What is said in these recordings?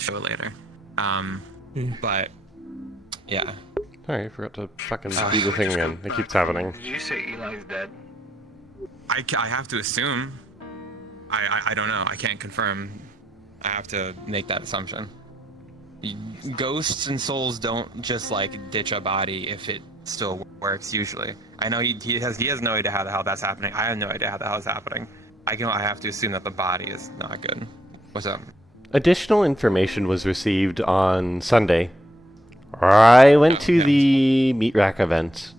show it later. But yeah. Sorry, I forgot to fucking do the thing again. It keeps happening. Did you say Eli's dead? I have to assume. I don't know. I can't confirm. I have to make that assumption. Ghosts and souls don't just like ditch a body if it still works. Usually, I know he has no idea how the hell that's happening. I have no idea how the hell it's happening. I have to assume that the body is not good. What's up? Additional information was received on Sunday. I went to the meat rack event.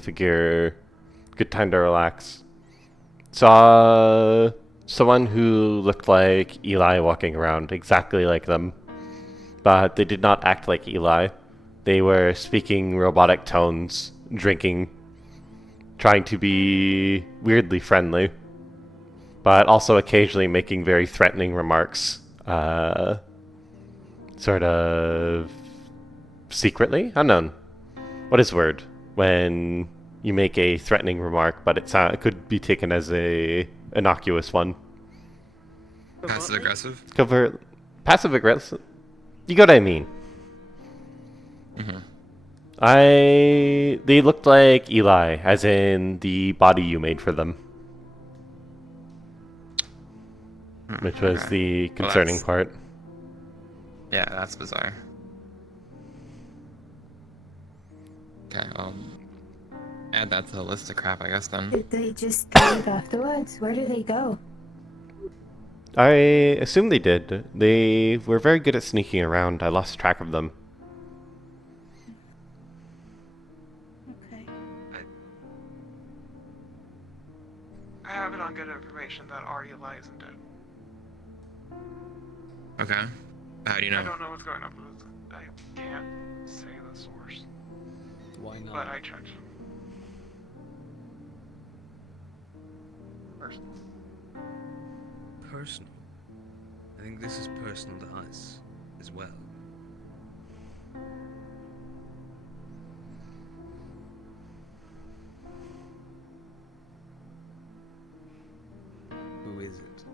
Figure good time to relax. Saw someone who looked like Eli walking around, exactly like them. But they did not act like Eli. They were speaking robotic tones, drinking, trying to be weirdly friendly, but also occasionally making very threatening remarks. Sort of secretly? Unknown. What is word? When you make a threatening remark, but it could be taken as a innocuous one. Passive aggressive? Covert. Passive aggressive? You get what I mean. Mm-hmm. They looked like Eli, as in the body you made for them. Which was the concerning part. Yeah, that's bizarre. Okay, add that to the list of crap, I guess, then. Did they just leave afterwards? Where do they go? I assume they did. They were very good at sneaking around. I lost track of them. Okay. I have it on good information that our Eli isn't dead. Okay. How do you know? I don't know what's going on with this. I can't say the source. Why not? But I checked. Personal. Personal. I think this is personal to us as well. Who is it?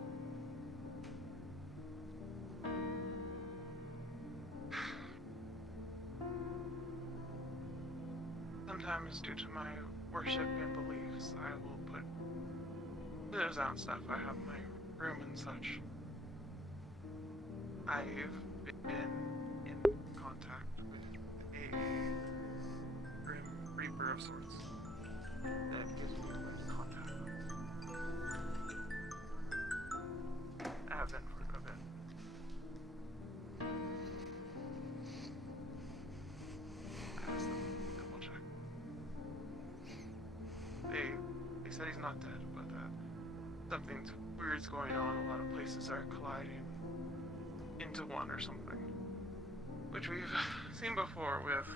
Sometimes, due to my worship and beliefs, I will put videos out and stuff. I have my room and such. I've been in contact with a Grim Reaper of sorts that gives me contact. I have been for a bit. I asked them to double check. They said he's not dead, but something weird's going on. A lot of places are colliding into one or something, which we've seen before with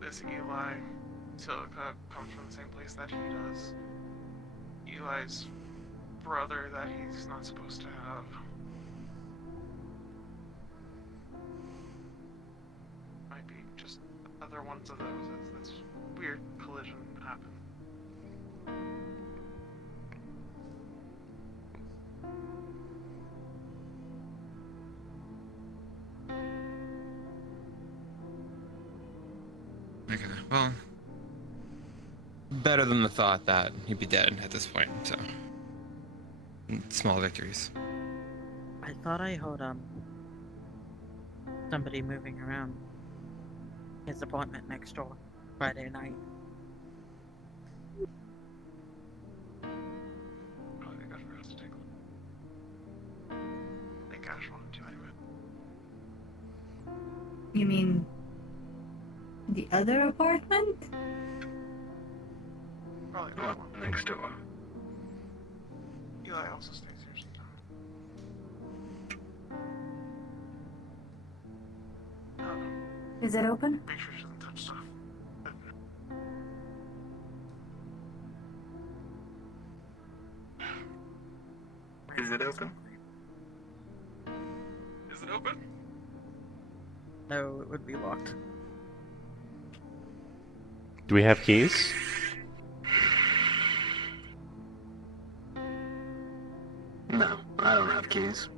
this Eli. Silica comes from the same place that he does. Eli's brother that he's not supposed to have. Might be just other ones of those as this weird collision happened. Okay, well, better than the thought that he'd be dead at this point, so small victories. I thought I heard somebody moving around his apartment next door Friday night. Probably good for us to take a look. I think Ash wanted to anyway. You mean the other apartment? Probably The not one one. next door. Eli also stays here sometimes. I don't know. Is it open? Make sure she doesn't touch stuff. Is it open? Is it open? No, it would be locked. Do we have keys? No, I don't have keys.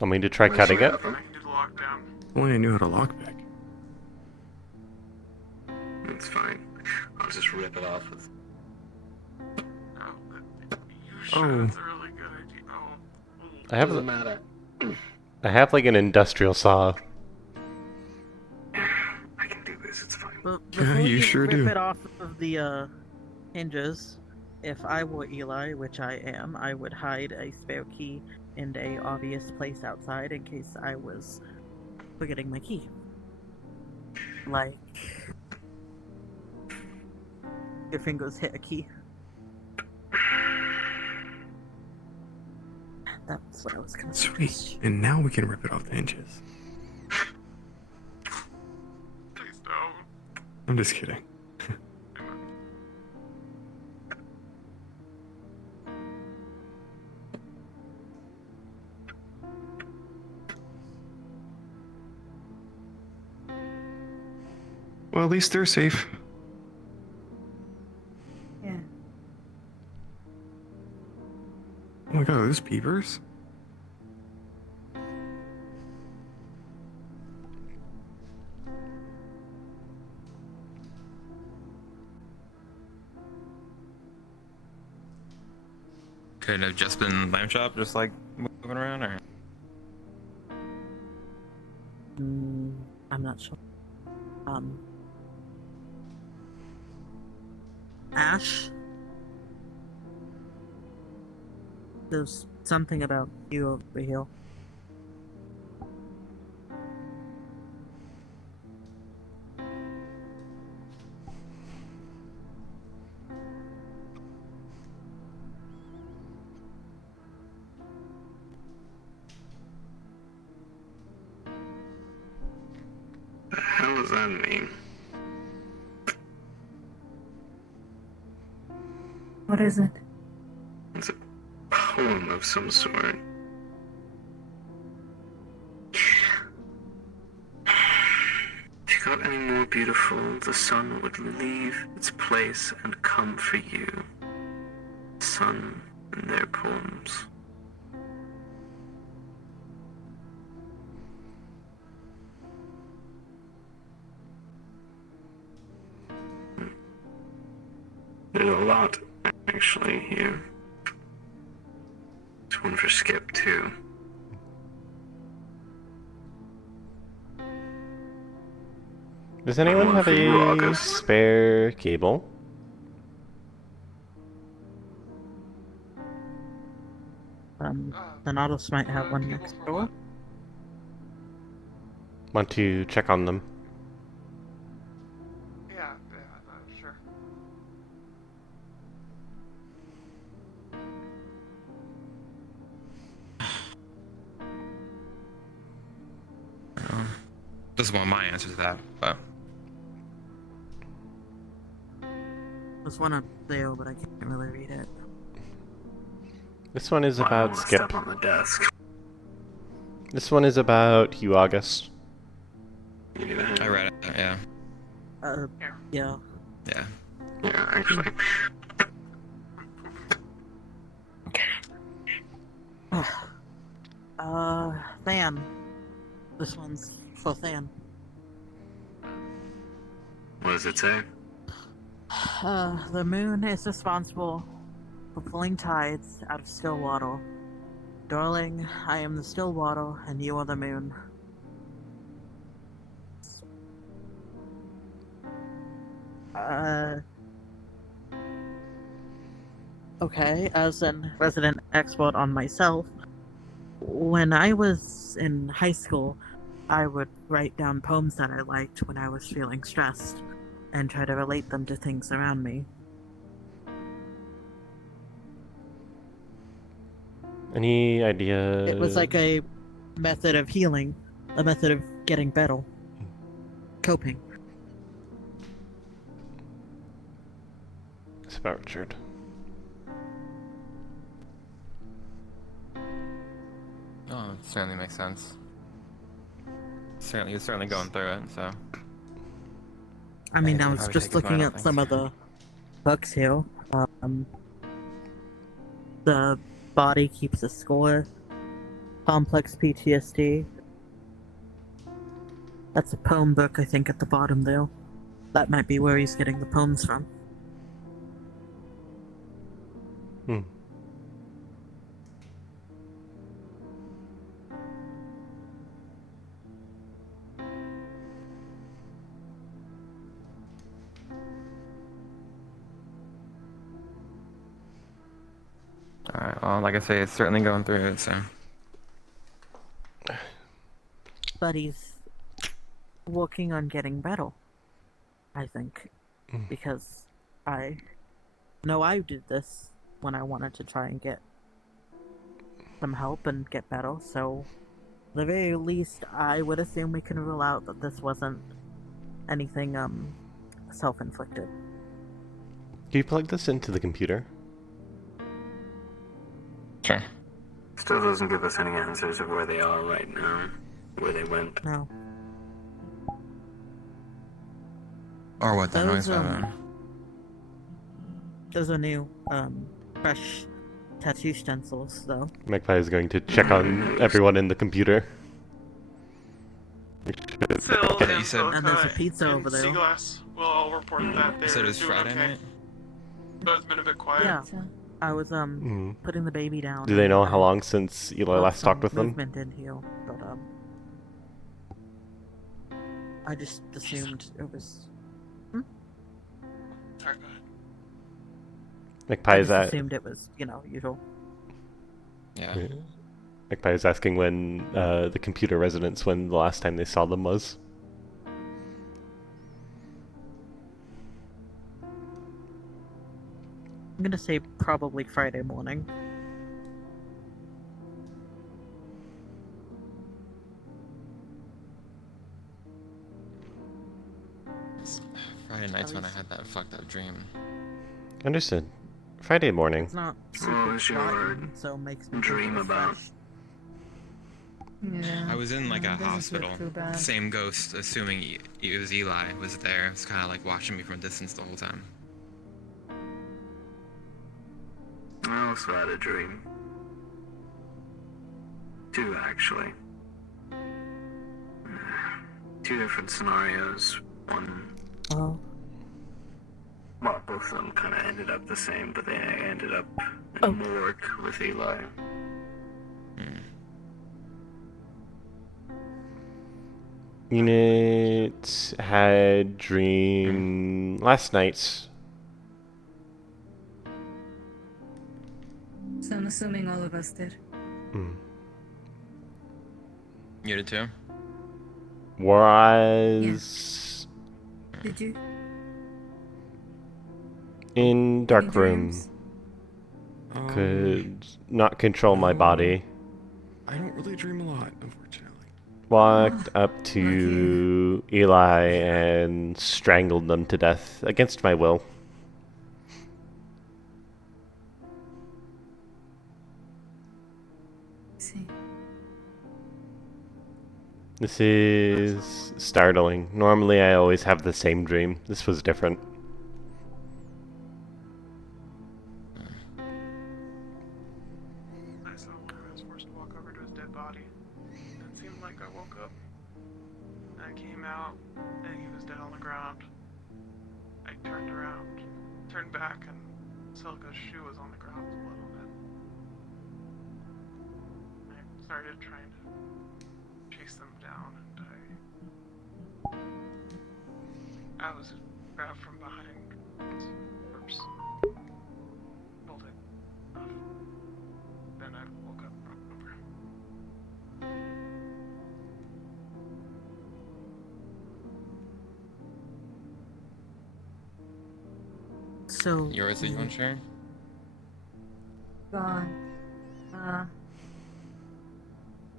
Want me to try cutting it? I can do the lockdown. Only I knew how to lockpick. It's fine. I'll just rip it off with. Oh, you sure Oh. that's a really good idea? Oh. Doesn't matter. I have like an industrial saw. I can do this. It's fine. But Yeah, before you sure rip do. it off of the hinges, if I were Eli, which I am, I would hide a spare key in a obvious place outside in case I was forgetting my key. Like your fingers hit a key. That's what I was gonna say. Sweet. And now we can rip it off the hinges. Please don't. I'm just kidding. Well, at least they're safe. Yeah. Oh my god, are those peepers? Could it have just been lamb chop, just like moving around, or? I'm not sure. Ash? There's something about you over here. The hell does that mean? What is it? It's a poem of some sort. If you got any more beautiful, the sun would leave its place and come for you. Sun and their poems. There's a lot, actually, here. There's one for Skip, too. Does anyone One have for a August. spare cable? The Nautilus might have one Cable next for door. what? Want to check on them? Yeah, sure. Doesn't want my answer to that, but There's one up there, but I can't really read it. This one is Well, I don't about wanna Skip. step on the desk. This one is about you, August. You need a hand? I read it. Yeah, Yeah. yeah. Yeah, actually. Than. This one's for Than. What does it say? The moon is responsible for pulling tides out of still water. Darling, I am the still water, and you are the moon. Okay, as an resident expert on myself, when I was in high school, I would write down poems that I liked when I was feeling stressed and try to relate them to things around me. Any idea? It was like a method of healing, a method of getting better, coping. It's about Richard. Oh, it certainly makes sense. You're certainly going through it, so. I mean, Yeah, I I was would just take his looking mind at off some of things. the books here. The body keeps a score complex PTSD. That's a poem book, I think, at the bottom, though. That might be where he's getting the poems from. Hmm. Alright, well, like I say, it's certainly going through it, so. But he's working on getting better, I think. Because I know I did this when I wanted to try and get some help and get better, so at the very least, I would assume we can rule out that this wasn't anything, self-inflicted. Do you plug this into the computer? Sure. Still doesn't give us any answers of where they are right now, where they went. No. Or what that noise Those, was. Those are new, fresh tattoo stencils, though. Magpie is going to check on everyone in the computer. Phil Yeah, you and said- And there's a Boca pizza and over there. Seaglass will all report that they're You said it was doing Friday okay. night? But it's been a bit quiet. Yeah, So, I was, Mm. putting the baby down. Do they and know I how long since Eli felt last talked some with them? movement in here, but, I just assumed it was... Sorry, go ahead. Magpie I is just at. assumed it was, usual. Yeah. Magpie is asking when the computer residents when the last time they saw them was. I'm gonna say probably Friday morning. Friday night's when I had that fucked up dream. Understood. Friday morning. It's not What super was your rotten, so it makes me think dream it was about? fresh. yeah. I was in like a doesn't look hospital. too bad. Same ghost, assuming it was Eli, was there. It's kind of like watching me from a distance the whole time. I also had a dream. Two, actually. Two different scenarios. One, Oh, well, both of them kind of ended up the same, but they ended up in Oh. a morgue with Eli. Unit had dream last night. So I'm assuming all of us did. Hmm. You did too? Was Did you? in dark Any room. dreams? Could not control my body. I don't really dream a lot, unfortunately. Walked up to Eli and strangled them to death against my will. See. This is startling. Normally I always have the same dream. This was different. I saw when I was forced to walk over to his dead body. And it seemed like I woke up. And I came out, and he was dead on the ground. I turned around, turned back, and Selka's shoe was on the ground with blood on it. I started trying to chase them down, and I was grabbed from behind his corpse. Pulled it off. Then I woke up and rolled over. so Yours that you want to share? Gone.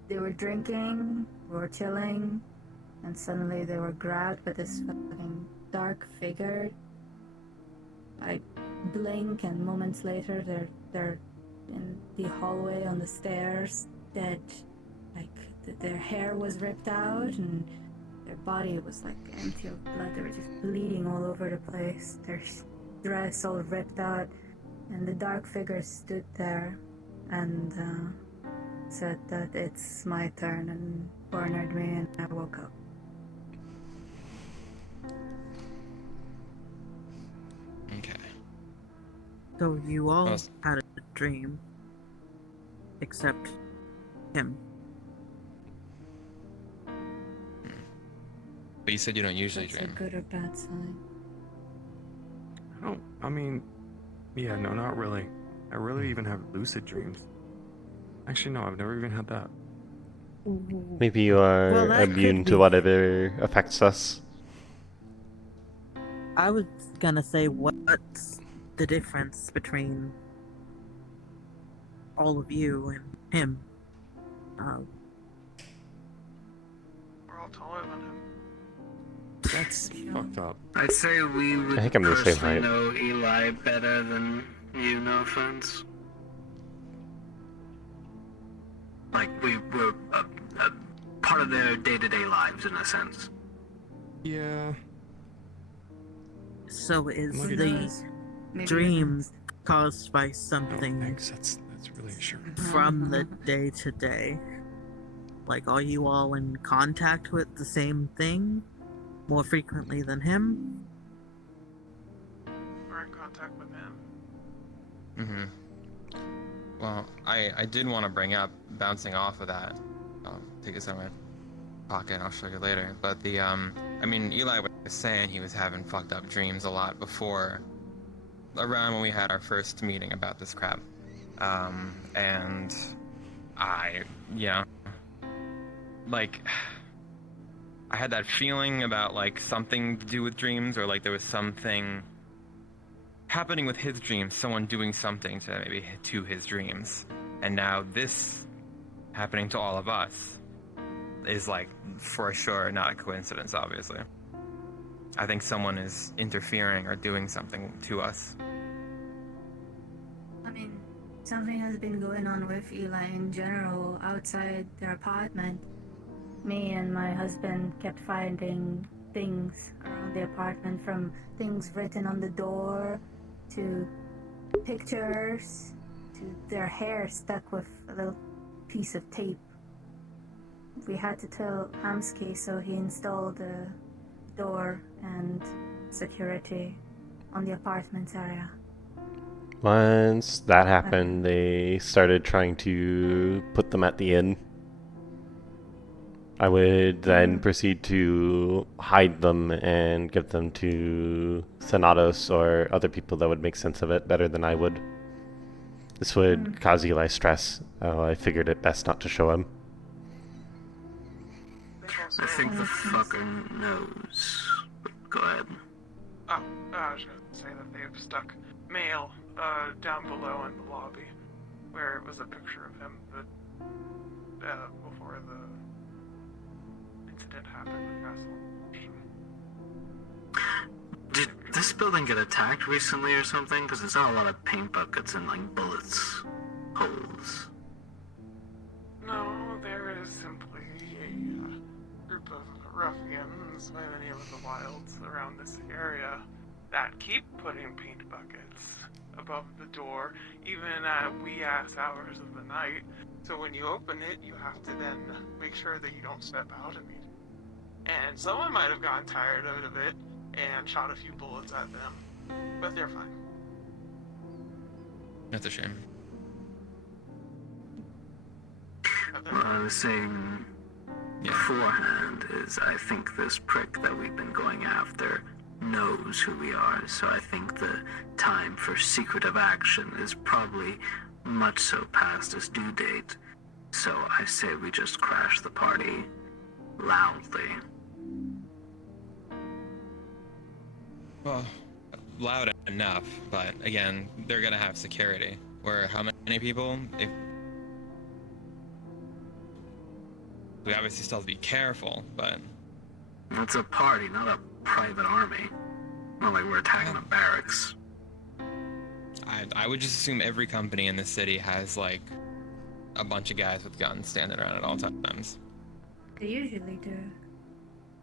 They were drinking, we were chilling, and suddenly they were grabbed by this fucking dark figure. I blink, and moments later, they're in the hallway on the stairs, dead. Like their hair was ripped out, and their body was like empty of blood. They were just bleeding all over the place. Their dress all ripped out, and the dark figure stood there, and said that it's my turn and cornered me, and I woke up. Okay. So you all Well, had a dream, except him. But you said you don't usually That's a dream. good or bad sign. I mean, yeah, no, not really. I rarely even have lucid dreams. Actually, no, I've never even had that. Maybe you are Well, that immune could to be. whatever affects us. I was gonna say, what's the difference between all of you and him? We're all taller than him. That's fucked up. I'd say we would I think I'm the same personally height. know Eli better than you, no offense. Like, we were a part of their day-to-day lives, in a sense. Yeah. So is Look at the Maybe dream caused by No, something thanks. That's reassuring. from the day to day? Like, are you all in contact with the same thing more frequently than him? We're in contact with him. Well, I did want to bring up, bouncing off of that, I'll take this out of my pocket and I'll show you later, but I mean, Eli was saying he was having fucked up dreams a lot before, around when we had our first meeting about this crap. And like, I had that feeling about, like, something to do with dreams, or like there was something happening with his dreams, someone doing something to his dreams, and now this happening to all of us is, like, for sure not a coincidence. Obviously, I think someone is interfering or doing something to us. I mean, something has been going on with Eli in general outside their apartment. Me and my husband kept finding things around the apartment, from things written on the door to pictures to their hair stuck with a little piece of tape. We had to tell Hamsky, so he installed a door and security on the apartment area. Once that happened, they started trying to put them at the inn. I would then proceed to hide them and give them to Thanatos or other people that would make sense of it better than I would. This would cause Eli stress. I figured it best not to show him. I think the fucker knows. But go ahead. Oh, I was going to say that they've stuck mail down below in the lobby, where it was a picture of him before the incident happened with Castle. Did this building get attacked recently or something? Because there's not a lot of paint buckets and, like, bullets holes. No, there is simply a group of ruffians by the name of the Wilds around this area that keep putting paint buckets above the door, even at wee-ass hours of the night. So when you open it, you have to then make sure that you don't step out immediately. And someone might have gotten tired of it and shot a few bullets at them, but they're fine. That's a shame. What I was saying beforehand is I think this prick that we've been going after knows who we are, so I think the time for secretive action is probably much so past its due date. So I say we just crash the party loudly. Well, loud enough, but again, they're gonna have security. Or how many people? If we obviously still have to be careful, but It's a party, not a private army. Not like we're attacking a barracks. I would just assume every company in the city has, like, a bunch of guys with guns standing around at all times. They usually do.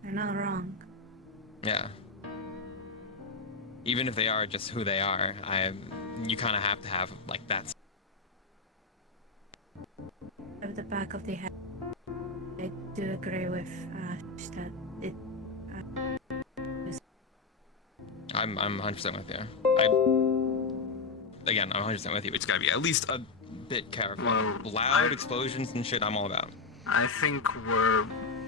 They're not wrong. Yeah. Even if they are just who they are, you kind of have to have, like, that. If the back of the head, I do agree with Ash that it. I'm 100% with you. I'm 100% with you. It's gotta be at least a bit careful. Well, Loud explosions and shit, I'm all about. I think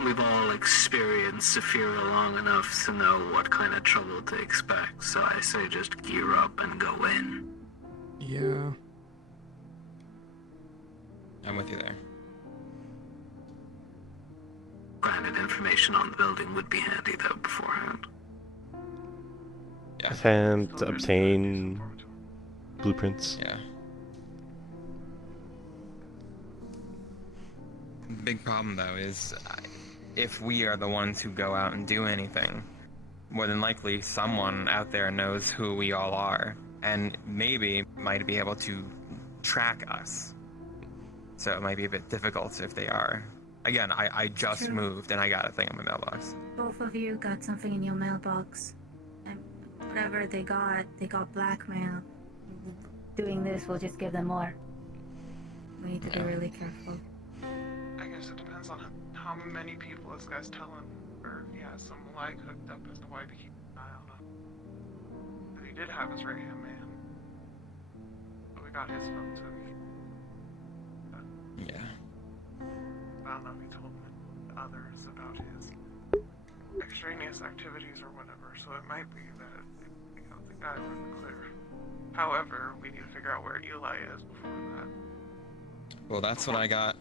we've all experienced Saphira long enough to know what kind of trouble to expect, so I say just gear up and go in. Yeah. I'm with you there. Granted, information on the building would be handy though beforehand. Yeah. And obtain blueprints. Yeah. The big problem though is if we are the ones who go out and do anything, more than likely someone out there knows who we all are and maybe might be able to track us. So it might be a bit difficult if they are. Again, I just True. moved and I got a thing in my mailbox. Both of you got something in your mailbox, and whatever they got blackmail. Doing this will just give them more. We need to be really careful. I guess it depends on how many people this guy's telling, or if he has some lie cooked up as to why to keep an eye on him. But he did have his right-hand man. But we got his phone, so Yeah. I don't know if he told others about his extraneous activities or whatever, so it might be that the guy was in the clear. However, we need to figure out where Eli is before that. Well, that's what I got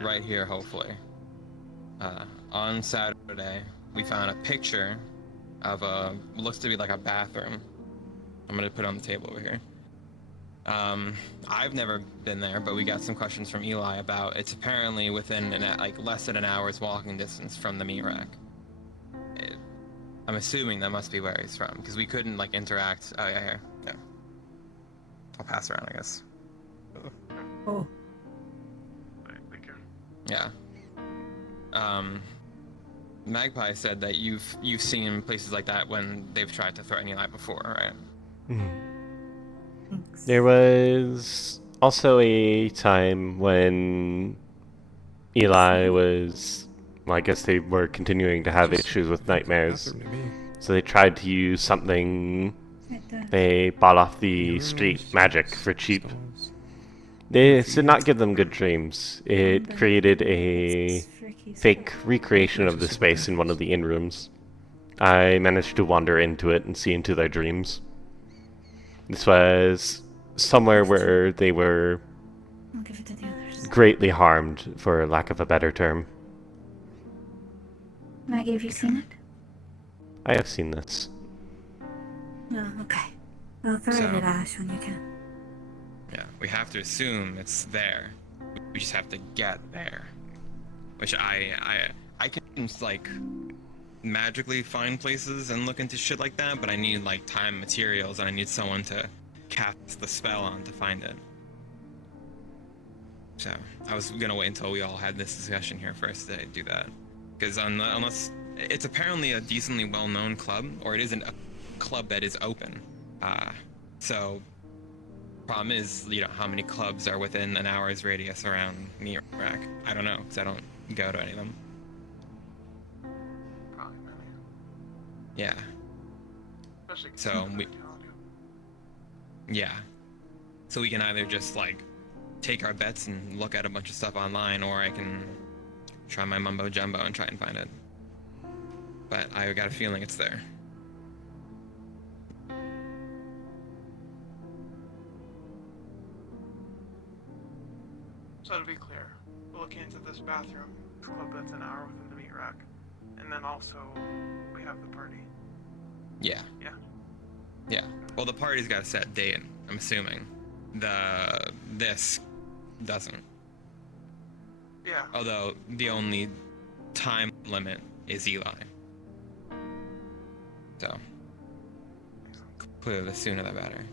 right here, hopefully. On Saturday, we found a picture of looks to be like a bathroom. I'm gonna put it on the table over here. I've never been there, but we got some questions from Eli about it's apparently within less than an hour's walking distance from the meat rack. I'm assuming that must be where he's from, because we couldn't interact. Oh yeah, here. Yeah. I'll pass around, I guess. Oh. Thank you. Yeah. Magpie said that you've seen places like that when they've tried to threaten Eli before, right? Thanks. There was also a time when Eli was, well, I guess they were continuing to have issues with nightmares. Bathroom to me. So they tried to use something It does. they bought off the Urinals, street, magic, for cheap. stalls. This did not give them good dreams. It created a It's freaky fake recreation of the space in one of the in-rooms. I managed to wander into it and see into their dreams. This was somewhere where they were I'll give it to the others. greatly harmed, for lack of a better term. Maggie, have you seen it? I have seen this. No, okay. Well, throw So- it at Ash when you can. Yeah, we have to assume it's there. We just have to get there. Which I can magically find places and look into shit like that, but I need time materials and I need someone to cast the spell on to find it. So I was gonna wait until we all had this discussion here first to do that, because unless it's apparently a decently well-known club, or it isn't a club that is open. So problem is, how many clubs are within an hour's radius around Meat Rack? I don't know, because I don't go to any of them. Probably many. Yeah. Especially So, considering we- the totality of- Yeah. So we can either just take our bets and look at a bunch of stuff online, or I can try my mumbo jumbo and try and find it. But I got a feeling it's there. So to be clear, we're looking into this bathroom club that's an hour within the meat rack, and then also we have the party. Yeah. Yeah. Yeah. Well, the party's got a set date, I'm assuming. This doesn't. Yeah. Although the only time limit is Eli. So Makes sense. clearly the sooner the better.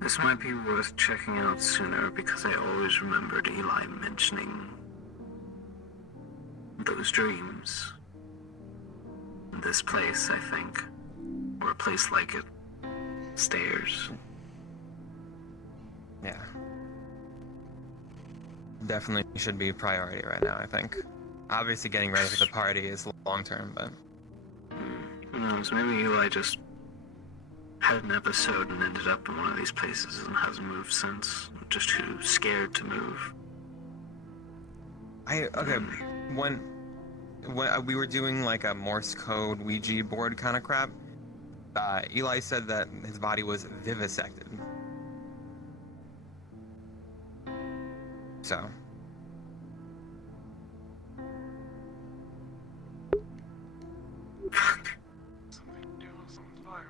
This might be worth checking out sooner because I always remembered Eli mentioning those dreams. This place, I think, or a place like it. Stairs. Yeah. definitely should be priority right now, I think. Obviously getting ready for the party is long term, but... Who knows, maybe Eli just had an episode and ended up in one of these places and hasn't moved since. Just too scared to move. Okay, when we were doing like a Morse code Ouija board kind of crap, Eli said that his body was vivisected. So. Something to do with someone's life.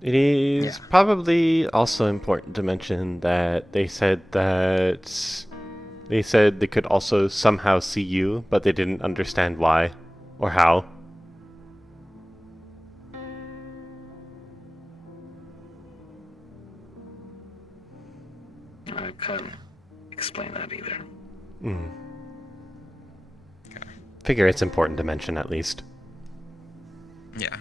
It is Yeah. probably also important to mention that they said they could also somehow see you, but they didn't understand why or how. I couldn't explain that either. Mm. Okay. Figure it's important to mention at least. Yeah.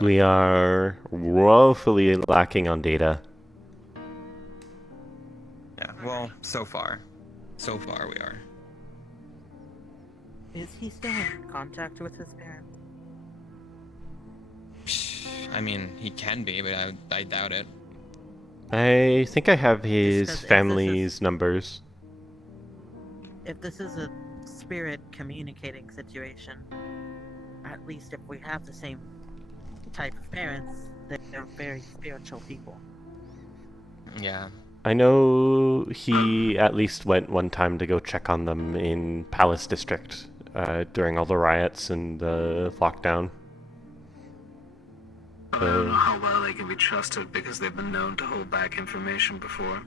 We are woefully lacking on data. Yeah. Well, so far we are. Is he still in contact with his parents? I mean, he can be, but I doubt it. I think I have his 'cause if this family's numbers. If this is a spirit communicating situation, at least if we have the same type of parents, they're very spiritual people. Yeah. I know he at least went one time to go check on them in Palace District during all the riots and the lockdown. I don't know how well they can be trusted because they've been known to hold back information before.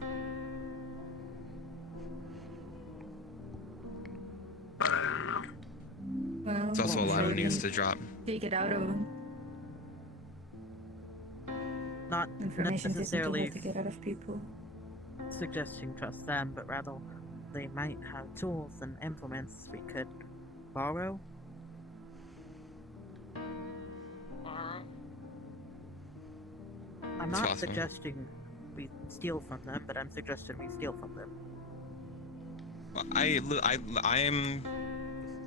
But I don't know. Well, It's also a lot of maybe news to drop. take it out of them. Not Information isn't necessarily able to get out of people. suggesting trust them, but rather they might have tools and implements we could borrow. Tomorrow? I'm It's not possible. suggesting we steal from them, but I'm suggesting we steal from them. Well,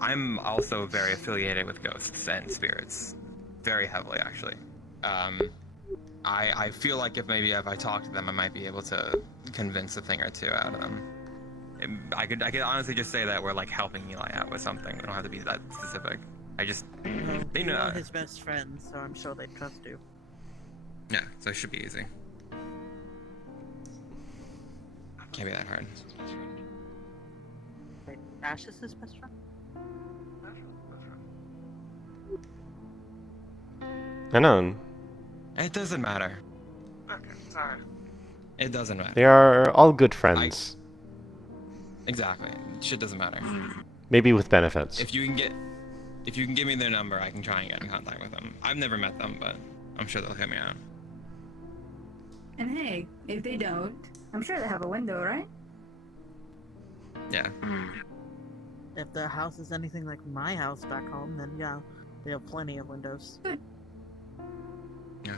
I'm also very affiliated with ghosts and spirits, very heavily actually. I feel like if I talk to them, I might be able to convince a thing or two out of them. I could honestly just say that we're like helping Eli out with something. We don't have to be that specific. Well, They you know. are his best friend, so I'm sure they'd trust you. Yeah, so it should be easy. Can't be that hard. Wait, Ash is his best friend? I know. It doesn't matter. Okay, sorry. It doesn't matter. They are all good friends. Exactly. Shit doesn't matter. Maybe with benefits. If you can give me their number, I can try and get in contact with them. I've never met them, but I'm sure they'll hit me out. And hey, if they don't, I'm sure they have a window, right? Yeah. If the house is anything like my house back home, then yeah, they have plenty of windows. Yeah.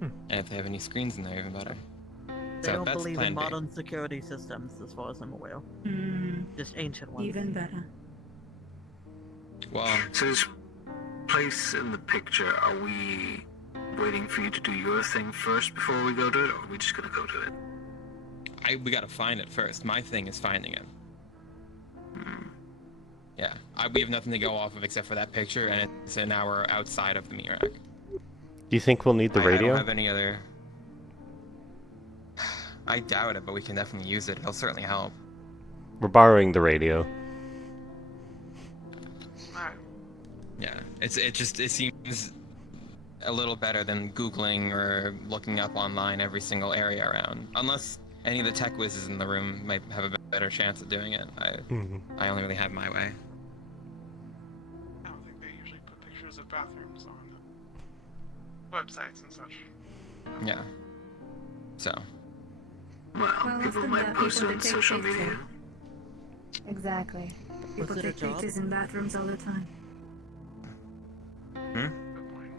And if they have any screens in there, even better. They So don't that's believe plan in B. modern security systems, as far as I'm aware. Just ancient ones. Even better. Well, So this place in the picture, are we waiting for you to do your thing first before we go to it, or are we just gonna go to it? we gotta find it first. My thing is finding it. Yeah. We have nothing to go off of except for that picture, and it's an hour outside of the meat rack. Do you think we'll need the I radio? don't have any other... I doubt it, but we can definitely use it. It'll certainly help. We're borrowing the radio. Alright. Yeah. It seems a little better than Googling or looking up online every single area around. Unless any of the tech whizzes in the room might have a better chance at doing it. I only really have my way. I don't think they usually put pictures of bathrooms on websites and such. Yeah. So. Well, Well, people listen, might post it people on that take social pictures. media. Exactly. People it a take job? pictures in bathrooms all the time. Hmm? Good point.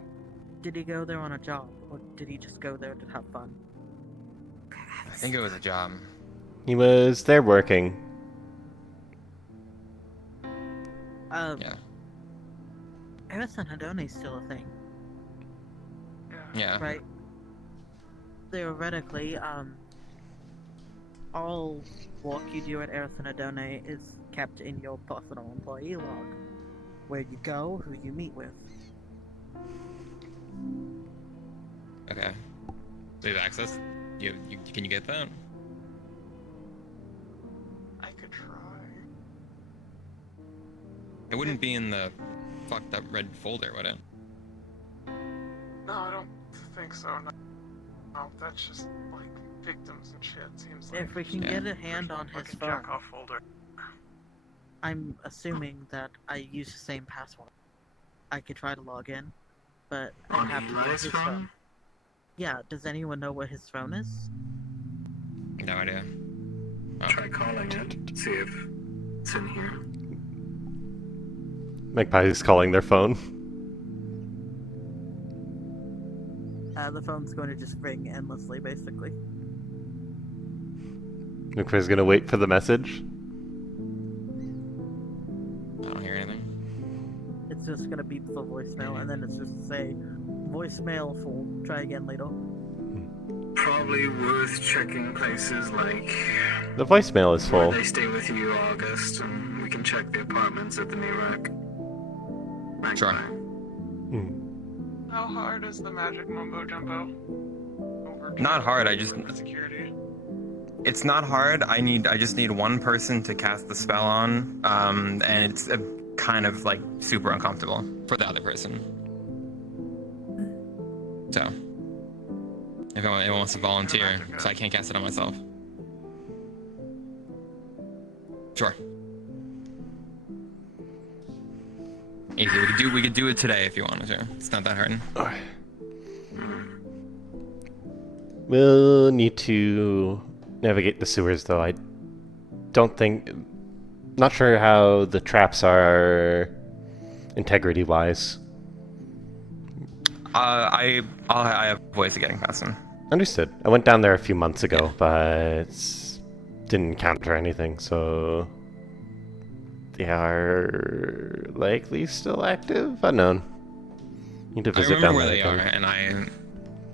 Did he go there on a job, or did he just go there to have fun? I think it was a job. He was there working. Yeah. Harrison Hadone's still a thing, Yeah. right? Theoretically, all work you do at Harrison Hadone is kept in your personal employee log, where you go, who you meet with. Okay. So you have access? Can you get that? I could try. It wouldn't be in the fucked up red folder, would it? No, I don't think so. No, that's just like victims and shit. Seems like. If we can get a hand on his fucking phone, jack-off folder. I'm assuming that I use the same password. I could try to log in, but I On have to get Eli's his phone? phone. Yeah, does anyone know what his phone is? No idea. Oh. Try calling it. See if it's in here. Magpie is calling their phone. The phone's going to just ring endlessly, basically. Magpie's gonna wait for the message. I don't hear anything. It's just going to beep for voicemail, and then it's just to say, voicemail full, try again later. Probably worth checking places like The voicemail is where full. they stay with you, August, and we can check the apartments at the new rack. Sure. Hmm. How hard is the magic mumbo jumbo? Not hard, I just- Security. It's not hard. I just need one person to cast the spell on, and it's kind of like super uncomfortable for the other person. So, if anyone wants to volunteer, so I can't cast it on myself. Sure. Easy. We could do it today if you wanted to. It's not that hard. We'll need to navigate the sewers, though. I don't think... Not sure how the traps are integrity-wise. I have ways of getting past them. Understood. I went down there a few months ago, but didn't encounter anything, so... They are likely still active? Unknown. Need to I visit remember down where there they again. are, and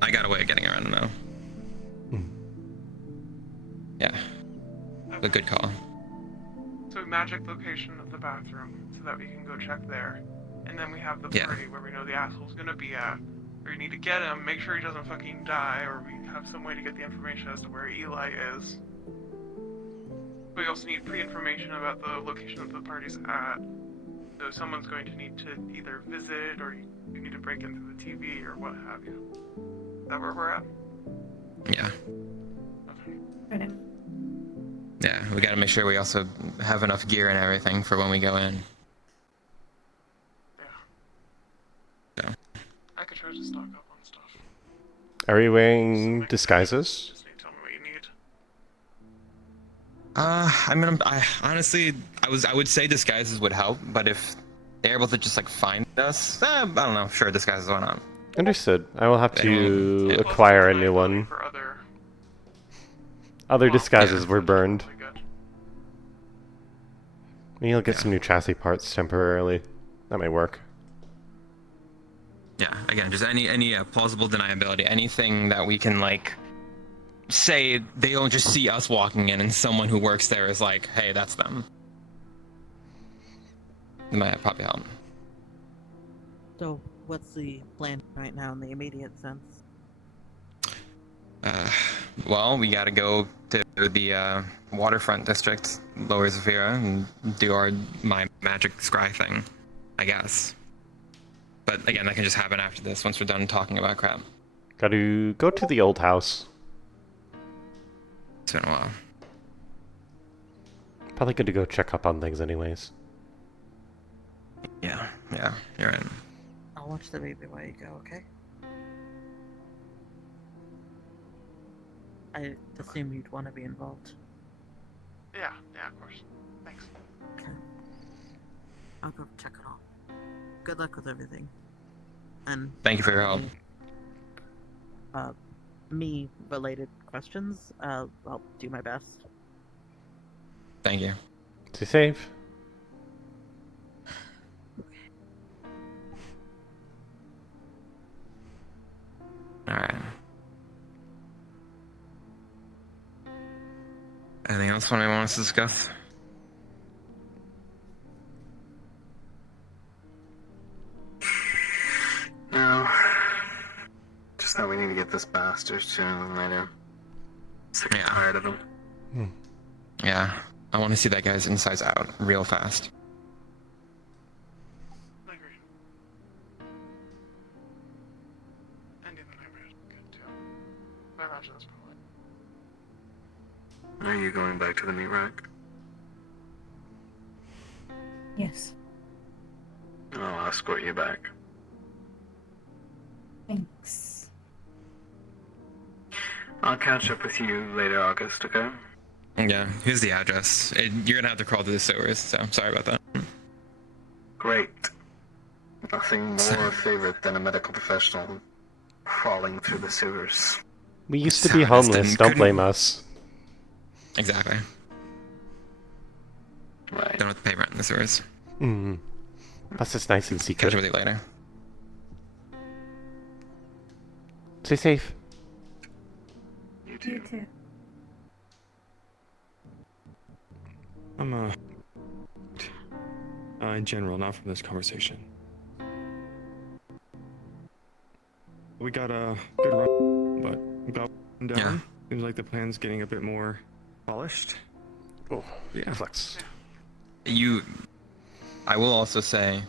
I got a way of getting around them now. Yeah. A good call. So magic location of the bathroom, so that we can go check there. And then we have the Yeah. party where we know the asshole's gonna be at. Where we need to get him, make sure he doesn't fucking die, or we have some way to get the information as to where Eli is. We also need pre-information about the location that the party's at. So someone's going to need to either visit, or you need to break into the TV, or what have you. Is that where we're at? Yeah. Okay. Yeah, we gotta make sure we also have enough gear and everything for when we go in. Yeah. So. I could try to stock up on stuff. Are we wearing disguises? Just need to tell me what you need. I mean, I honestly, I would say disguises would help, but if they're able to just like find us, I don't know. Sure, disguises, why not? Understood. I will have to Yeah. acquire a new one. For Other well, disguises yeah, were that's burned. probably good. Maybe I'll get some new chassis parts temporarily. That might work. Yeah, again, just any plausible deniability, anything that we can like say they don't just see us walking in and someone who works there is like, hey, that's them. It might probably help. So, what's the plan right now in the immediate sense? Well, we gotta go to the waterfront district, Lower Zafira, and do my magic scry thing, I guess. But again, that can just happen after this, once we're done talking about crap. Gotta go to the old house. It's been a while. Probably good to go check up on things anyways. Yeah, you're right. I'll watch the baby while you go, okay? I assume you'd want to be involved. Yeah, of course. Thanks. Okay. I'll go check it off. Good luck with everything. And Thank you for your help. me-related questions. I'll do my best. Thank you. Stay safe. All right. Anything else one I want us to discuss? No. Just that we need to get this bastard sooner than later. Sick and Yeah. tired of him. Yeah. I want to see that guy's insides out real fast. I agree. Ending the nightmare is good too. I imagine that's probably. Are you going back to the meat rack? Yes. I'll escort you back. Thanks. I'll catch up with you later, August, okay? Yeah. Here's the address. You're gonna have to crawl through the sewers, so I'm sorry about that. Great. Nothing more favorite than a medical professional crawling through the sewers. We used to be Sadist homeless. and Don't couldn't- blame us. Exactly. Right. Don't have to pay rent in the sewers. Mm. Plus, it's nice and Catch secret. up with you later. Stay safe. You You too. too. I'm in general, not from this conversation. We got a good run, but we got one down. Yeah. Seems like the plan's getting a bit more polished. Oh, Yeah. flex. I will also say,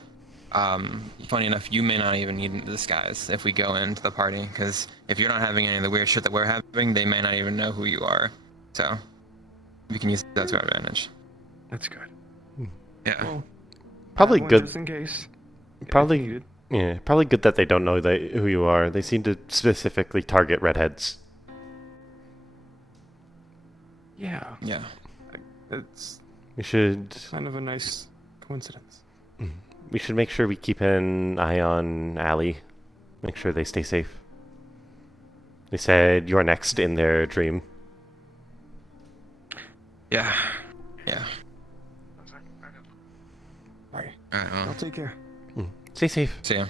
funny enough, you may not even need the disguise if we go into the party, because if you're not having any of the weird shit that we're having, they may not even know who you are. So, we can use that to our advantage. That's good. Yeah. Well, Probably that one good. Just in case. if Probably- needed. Yeah, probably good that they don't know who you are. They seem to specifically target redheads. Yeah. Yeah. It's We should kind of a nice coincidence. make sure we keep an eye on Allie. Make sure they stay safe. They said you're next in their dream. Yeah. Yeah. One sec. Back up. Alright. Alright, well, I'll take care. Stay safe. see ya.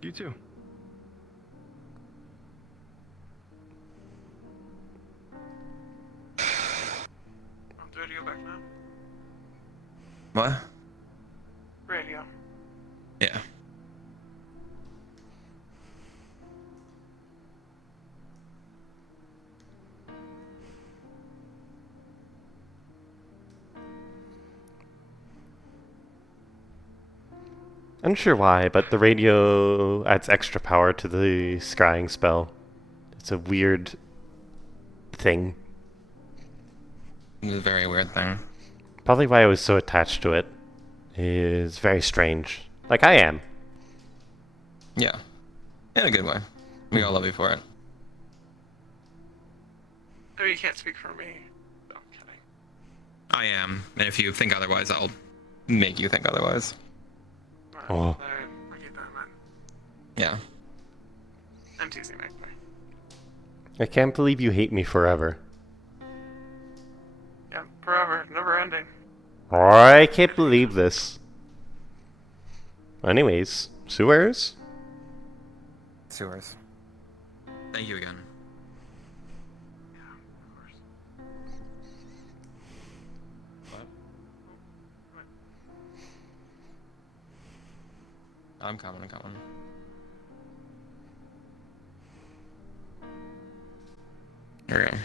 You too. Want the radio back now? What? Radio. Yeah. Unsure why, but the radio adds extra power to the scrying spell. It's a weird thing. It's a very weird thing. Probably why I was so attached to it is very strange. Like I am. Yeah. In a good way. We all love you for it. Oh, you can't speak for me. No, I'm kidding. I am. And if you think otherwise, I'll make you think otherwise. Alright, Oh. I get that, man. Yeah. I'm teasing Magpie. I can't believe you hate me forever. Yeah, forever, never ending. I can't believe this. Anyways, sewers? Sewers. Thank you again. Yeah, of course. What? What? I'm coming. Okay.